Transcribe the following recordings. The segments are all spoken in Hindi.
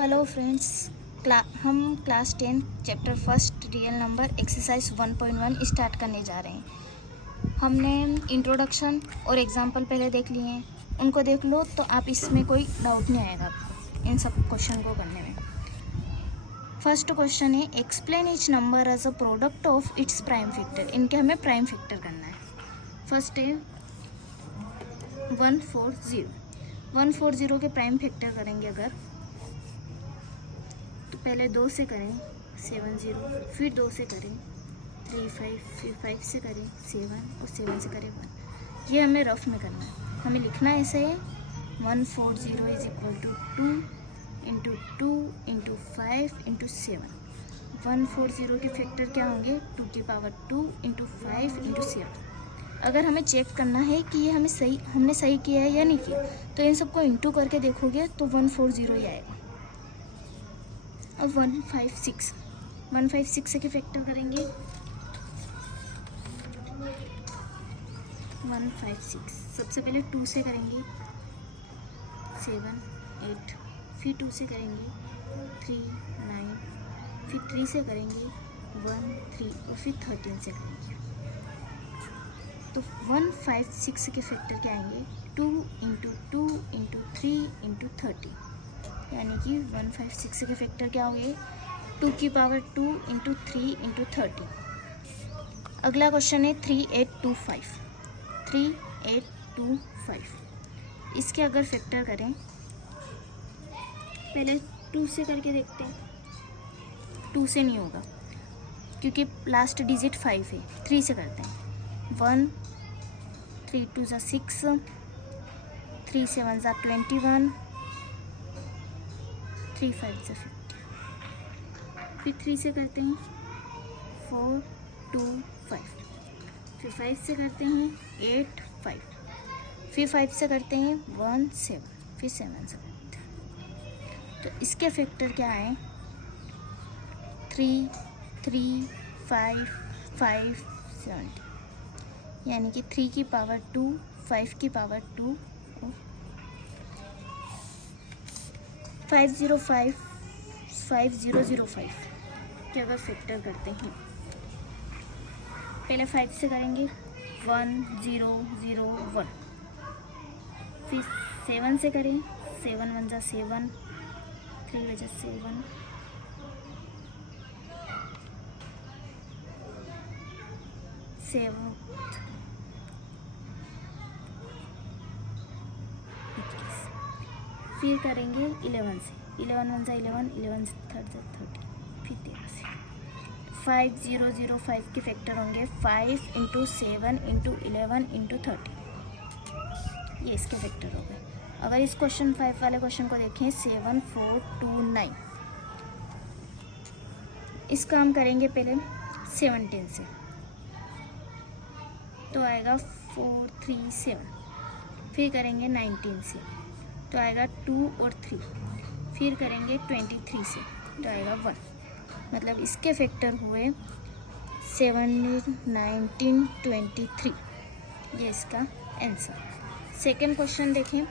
हेलो फ्रेंड्स, हम class 10 chapter first real number exercise 1.1 start करने जा रहे हैं। हमने इंट्रोडक्शन और एग्जाम्पल पहले देख लिए हैं, उनको देख लो तो आप इसमें कोई डाउट नहीं आएगा इन सब क्वेश्चन को करने में। फर्स्ट क्वेश्चन है explain each number as a product of its prime factor. इनके हमें प्राइम फैक्टर करना है। फर्स्ट है 140 के प्राइम फैक्टर करेंगे अगर, तो पहले 2 से करें 70, फिर 2 से करें 35, फिर 5 से करें 7 और 7 से करें 1। ये हमें रफ में करना है। हमें लिखना ऐसे है 140 is equal to 2 into 2 into 5 into 7। 140 के फैक्टर क्या होंगे 2 की पावर 2 इंटू 5 इंटू 7। अगर हमें चेक करना है कि ये हमने सही किया है या नहीं किया, तो इन सबको इंटू करके देखोगे तो 140 ही आएगा। अब 156 के फैक्टर करेंगे 156। सबसे पहले 2 से करेंगे 7, 8, फिर 2 से करेंगे 3, 9, फिर 3 से करेंगे 1, 3 और फिर 13 से करेंगे। तो 156 के फैक्टर क्या आएंगे 2 इंटू 2 इंटू 3 इंटू 30, यानी कि 156 के फैक्टर क्या होंगे 2 की पावर 2 इंटू 3 इंटू 30। अगला क्वेश्चन है 3825। इसके अगर फैक्टर करें, पहले 2 से करके देखते हैं। 2 से नहीं होगा क्योंकि लास्ट डिजिट 5 है। 3 से करते हैं 1, 3 2 ज़ा 6, 3 7 ज़ा 21, 3 5 ज़ा 50। फिर 3 से करते हैं 4 2 5, फिर 5 से करते हैं 8 5, फिर 5 से करते हैं 1 7, फिर 7 से करते हैं। तो इसके फैक्टर क्या है 3 3 5 5 70, यानी कि 3 की पावर 2, 5 की पावर 2 और 5005 के अगर फैक्टर करते हैं, पहले 5 से करेंगे 1 0 0 1, फिर 7 से करें 7 1 ज़ा 7, 3 वजह 7, 7 फिर करेंगे 11 से 11 1 ज़ा 11, 11 3 ज़ा 30, फिर 13 से 5005 के फैक्टर होंगे 5 इंटू 7 इंटू 11 इंटू 30। ये इसके फैक्टर हो गए। अगर इस क्वेश्चन 5 वाले क्वेश्चन को देखें 7429, इसका हम करेंगे पहले 17 से, तो आएगा 437। फिर करेंगे 19 से, तो आएगा 2 और 3, फिर करेंगे 23 से, तो आएगा 1। मतलब इसके फैक्टर हुए 7 19 23। ये इसका आंसर। सेकेंड क्वेश्चन देखें,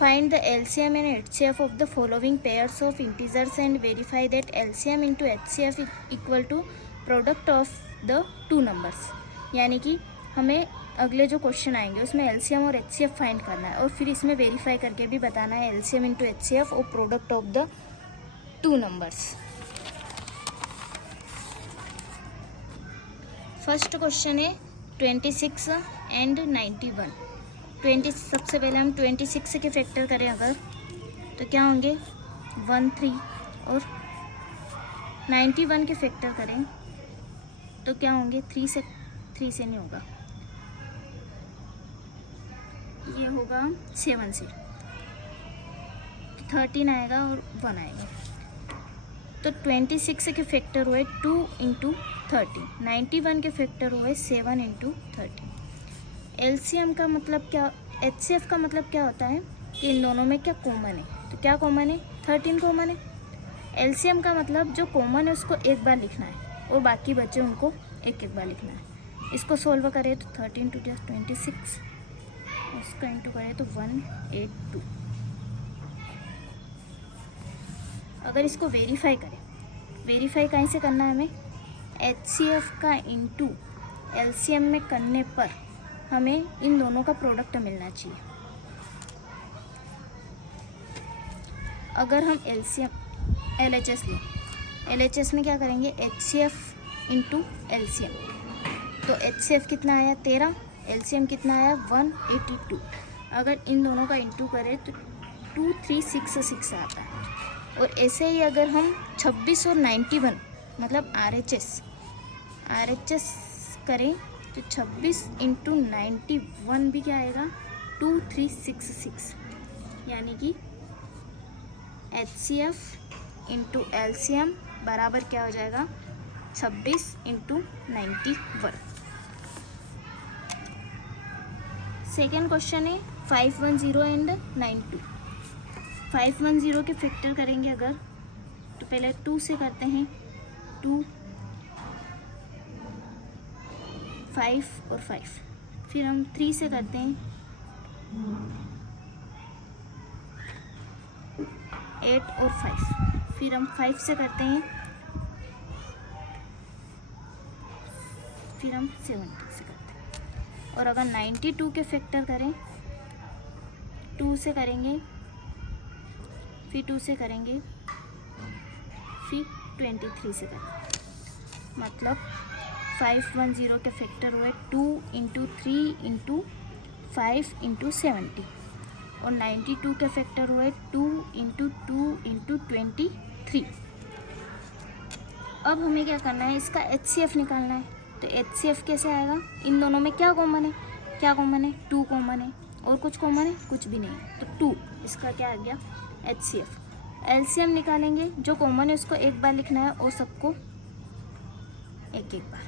find the LCM and HCF of the following pairs of integers and verify that LCM into HCF equal to product of the 2 numbers. यानी कि हमें अगले जो क्वेश्चन आएंगे उसमें एलसीएम और एचसीएफ फाइंड करना है और फिर इसमें वेरीफाई करके भी बताना है एलसीएम इंटू एचसीएफ और product of the 2 numbers. First question है 26 एंड 91। सबसे पहले हम 26 के फैक्टर करें अगर, तो क्या होंगे 1 3, और 91 के फैक्टर करें तो क्या होंगे 3 से नहीं होगा, ये होगा 7 से, 13 आएगा और 1 आएगा। तो 26 के फैक्टर हुए 2 इंटू 30, 91 के फैक्टर हुए 7 इंटू 30। एलसीएम का मतलब क्या, एचसीएफ का मतलब क्या होता है कि इन दोनों में क्या कॉमन है। तो क्या कॉमन है 13 कॉमन है। एलसीएम का मतलब जो कॉमन है उसको एक बार लिखना है और बाकी बचे उनको एक एक बार लिखना है। इसको सोल्व करें तो 13 2 26, उसका इंटू करें तो 182। अगर इसको वेरीफाई करें, वेरीफाई कहीं से करना है हमें, HCF का इंटू LCM में करने पर हमें इन दोनों का प्रोडक्ट मिलना चाहिए। अगर हम LHS लें, LHS में क्या करेंगे, HCF इंटू LCM, तो HCF कितना आया 13, LCM कितना आया 182। अगर इन दोनों का इंटू करें तो 2366 आता है। और ऐसे ही अगर हम 26 और 91 मतलब RHS करें तो 26 इंटू 91 भी क्या आएगा 2366, यानी कि HCF इंटू LCM बराबर क्या हो जाएगा 26 इंटू 91। सेकेंड क्वेश्चन है 510 एंड 92। 510 के फैक्टर करेंगे अगर, तो पहले 2 से करते हैं, 2 5 और 5, फिर हम 3 से करते हैं, 8 और 5, फिर हम 5 से करते हैं, फिर हम 70 से करते हैं। और अगर 92 के फैक्टर करें, 2 से करेंगे, फिर 2 से करेंगे, फिर 23 से करेंगे। मतलब 510 के फैक्टर हुए 2 इंटू 3 इंटू 5 इंटू 70, और 92 के फैक्टर हुए 2 इंटू 2 इंटू 23। अब हमें क्या करना है, इसका HCF निकालना है। तो HCF कैसे आएगा, इन दोनों में क्या कॉमन है, क्या कॉमन है 2 कॉमन है, और कुछ कॉमन है, कुछ भी नहीं है, तो 2 इसका क्या आ गया HCF। LCM निकालेंगे, जो कॉमन है उसको एक बार लिखना है और सबको एक एक बार।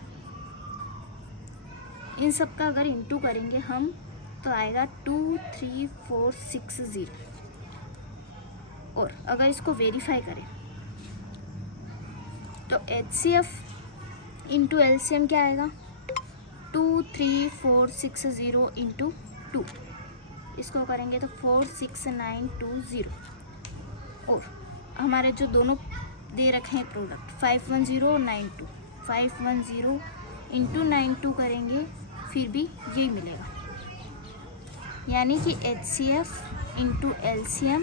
इन सब का अगर इंटू करेंगे हम तो आएगा 23460। और अगर इसको वेरीफाई करें तो HCF इंटू LCM क्या आएगा 23460 इंटू 2, इसको करेंगे तो 46920। और हमारे जो दोनों दे रखे हैं प्रोडक्ट 510 और 92, 510 इंटू 92 करेंगे फिर भी यही मिलेगा, यानी कि HCF इंटू LCM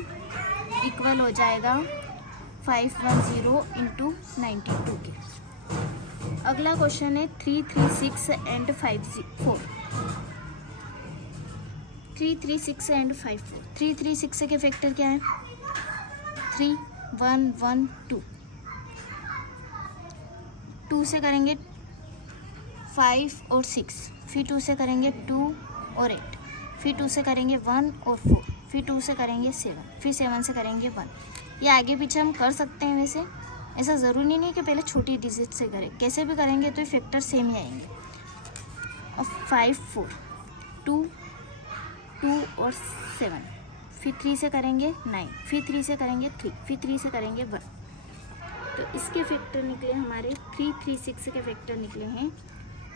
इक्वल हो जाएगा 510 इंटू 92 के। अगला क्वेश्चन है 336 एंड 54। 336 एंड 54। 336 के फैक्टर क्या है 3 1 1 2। 2 से करेंगे 5 और 6, फिर 2 से करेंगे 2 और 8, फिर 2 से करेंगे 1 और 4, फिर 2 से करेंगे 7, फिर 7 से करेंगे 1। ये आगे पीछे हम कर सकते हैं, वैसे ऐसा ज़रूरी नहीं कि पहले छोटी डिजिट से करें, कैसे भी करेंगे तो ये फैक्टर सेम ही आएंगे। और 5 4 2 2 और 7, फिर 3 से करेंगे 9, फिर 3 से करेंगे 3, फिर 3 से करेंगे 1। तो इसके फैक्टर निकले हमारे 336 के फैक्टर निकले हैं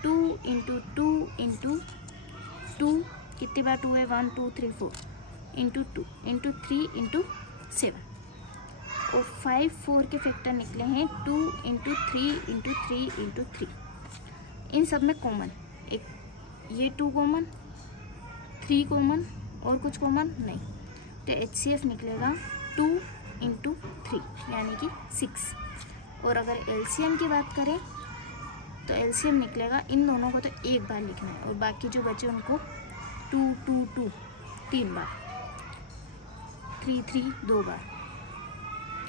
2 इंटू 2 इंटू 2, कितनी बार 2 है 1 2 3 4 इंटू 2 इंटू 3 इंटू 7। और 5 4 के फैक्टर निकले हैं 2 इंटू 3 इंटू 3 इंटू 3। इन सब में कॉमन एक ये 2 कॉमन, 3 कॉमन और कुछ कॉमन नहीं, तो HCF निकलेगा 2 इंटू 3 यानी कि 6। और अगर LCM की बात करें तो LCM निकलेगा, इन दोनों को तो एक बार लिखना है और बाकी जो बचे उनको 2 2 2 3 बार, 3 3 2 बार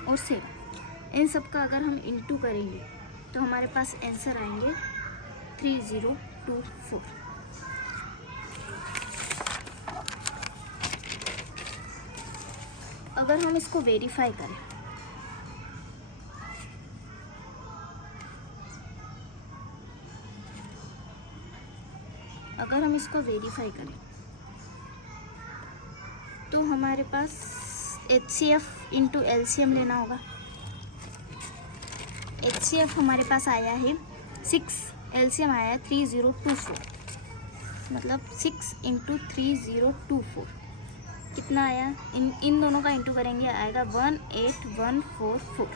और 7। इन सब का अगर हम इंटू करेंगे तो हमारे पास आंसर आएंगे 3024। अगर हम इसको वेरीफाई करें तो हमारे पास HCF इंटू LCM लेना होगा। HCF हमारे पास आया है 6, LCM आया है 3024, मतलब 6 इंटू 3024। कितना आया, इन दोनों का इंटू करेंगे आएगा 18144।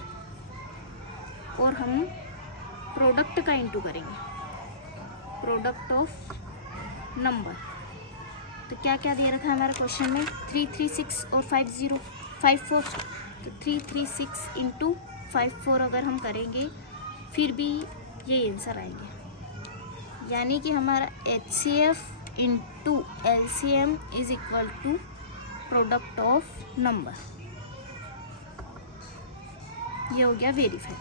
और हम प्रोडक्ट का इंटू करेंगे, प्रोडक्ट ऑफ नंबर। तो क्या क्या दे रखा है हमारे क्वेश्चन में, 336 और 54। तो 336 इंटू 54 अगर हम करेंगे फिर भी ये आंसर आएंगे, यानी कि हमारा HCF into LCM is equal to product of number. ये हो गया वेरीफाई।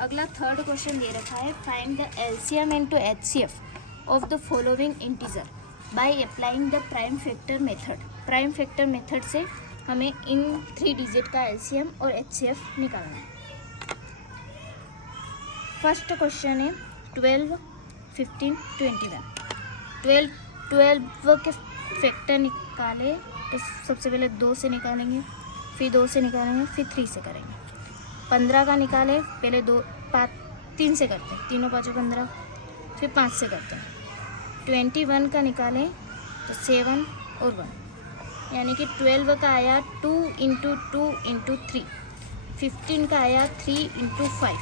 अगला थर्ड क्वेश्चन दे रखा है, find the LCM into HCF of the following integer by applying the prime factor method. Prime factor method से हमें इन 3 डिजिट का LCM और HCF निकालना है। फर्स्ट क्वेश्चन है 12, 15, 21। 12 के फैक्टर निकाले तो सबसे पहले 2 से निकालेंगे, फिर 2 से निकालेंगे, फिर 3 से करेंगे। 15 का निकाले, पहले 3 से करते हैं, 3 और 5 15, फिर 5 से करते हैं। 21 का निकालें तो 7 और 1, यानी कि 12 का आया 2 इंटू 2 इंटू 3, 15 का आया 3 इंटू 5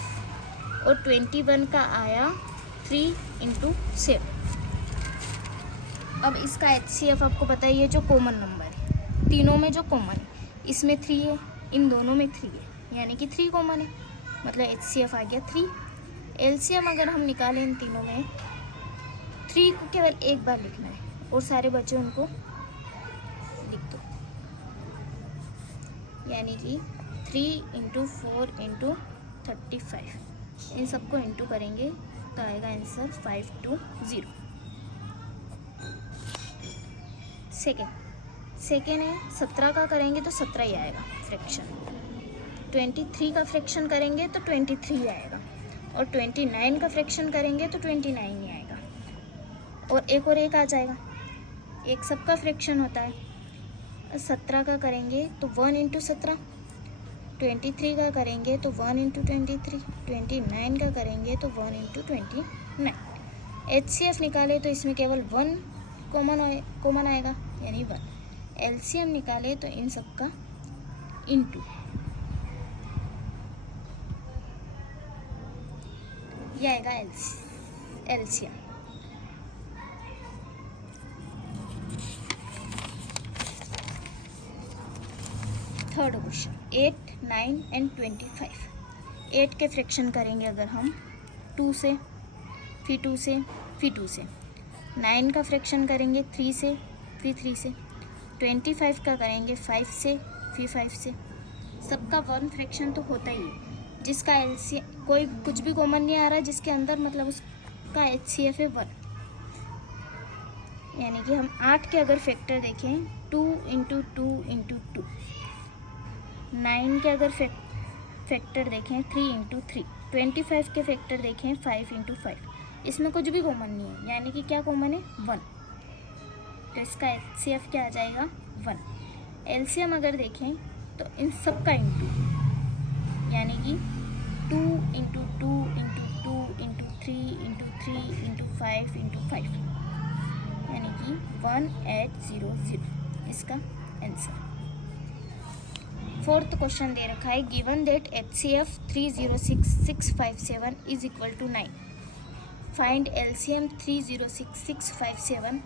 और 21 का आया 3 इंटू 7। अब इसका HCF आपको पता ही है, जो कॉमन नंबर है, तीनों में जो कॉमन है, इसमें 3 है, इन दोनों में 3 है, यानी कि 3 कॉमन है, मतलब HCF आ गया 3। LCM अगर हम निकालें इन तीनों में, 3 को केवल एक बार लिखना है और सारे बच्चे उनको लिख दो, यानी कि 3 इंटू 4 इंटू 35, इन सबको इंटू करेंगे तो आएगा आंसर 520। सेकेंड है 17 का करेंगे तो 17 ही आएगा फ्रैक्शन, 23 का फ्रैक्शन करेंगे तो 23 आएगा, और 29 का फ्रैक्शन करेंगे तो 29 ही आएगा, और एक आ जाएगा, एक सबका फ्रैक्शन होता है। 17 का करेंगे तो 1 इंटू 17, 23 का करेंगे तो 1 इंटू 23, 29 का करेंगे तो 1 इंटू 29। HCF निकाले तो इसमें केवल 1 कॉमन आएगा, यानी 1। LCM निकाले तो इन सब का इंटू, ये आएगा LCM। Third question 8, 9 and 25। 8 के फ्रैक्शन करेंगे अगर हम 2 से, फिर 2 से, फिर 2 से। 9 का फ्रैक्शन करेंगे 3 से, फिर 3 से। 25 का करेंगे 5 से, फिर 5 से। सबका 1 फ्रैक्शन तो होता ही है, जिसका LCM कोई कुछ भी कॉमन नहीं आ रहा जिसके अंदर, मतलब उसका HCF है 1। यानी कि हम 8 के अगर फैक्टर देखें 2 इंटू 2 इंटू 2, 9 के अगर फैक्टर देखें 3 इंटू 3, 25 के फैक्टर देखें 5 इंटू 5, इसमें कुछ भी कॉमन नहीं है, यानी कि क्या कॉमन है 1, तो इसका HCF क्या आ जाएगा 1। LCM अगर देखें तो इन सब का इंटू, यानी कि 2 into 2 into 2 into 3 into 3 into 5 into 5, यानी कि 1800, इसका आंसर। फोर्थ क्वेश्चन दे रखा है, given that HCF 306657 is equal to 9, find LCM 306657।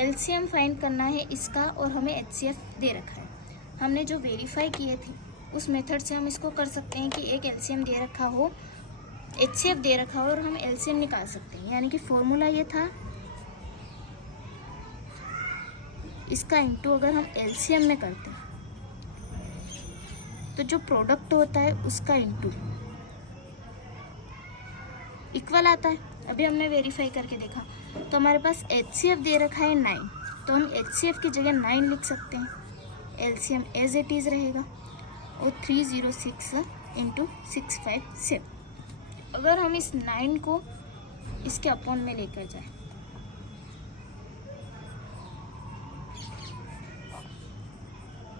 LCM find करना है इसका, और हमें HCF दे रखा है। हमने जो वेरीफाई किए थे उस मेथड से हम इसको कर सकते हैं कि एक LCM दे रखा हो, HCF दे रखा हो, और हम LCM निकाल सकते हैं। यानी कि फॉर्मूला ये था, इसका इंटू अगर हम LCM में करते हैं तो जो प्रोडक्ट होता है उसका इंटू इक्वल आता है। अभी हमने वेरीफाई करके देखा तो हमारे पास HCF दे रखा है 9, तो हम HCF की जगह 9 लिख सकते हैं, LCM एज इट इज़ रहेगा, और 306 इंटू 657। अगर हम इस 9 को इसके अपॉन में लेकर जाए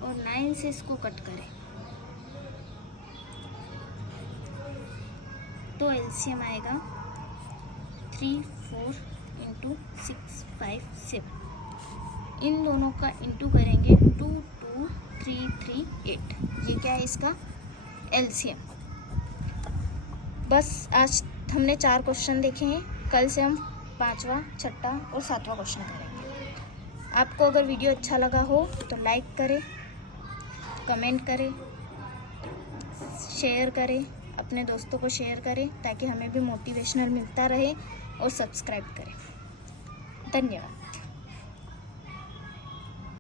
और 9 से इसको कट करें तो LCM आएगा 34 इंटू 657। इन दोनों का इंटू करेंगे 22338। ये क्या है इसका एलसीएम। बस आज हमने 4 क्वेश्चन देखे हैं, कल से हम 5वां, 6वां और 7वां क्वेश्चन करेंगे। आपको अगर वीडियो अच्छा लगा हो तो लाइक करें, कमेंट करें, शेयर करें, अपने दोस्तों को शेयर करें ताकि हमें भी मोटिवेशनल मिलता रहे, और सब्सक्राइब करें। धन्यवाद।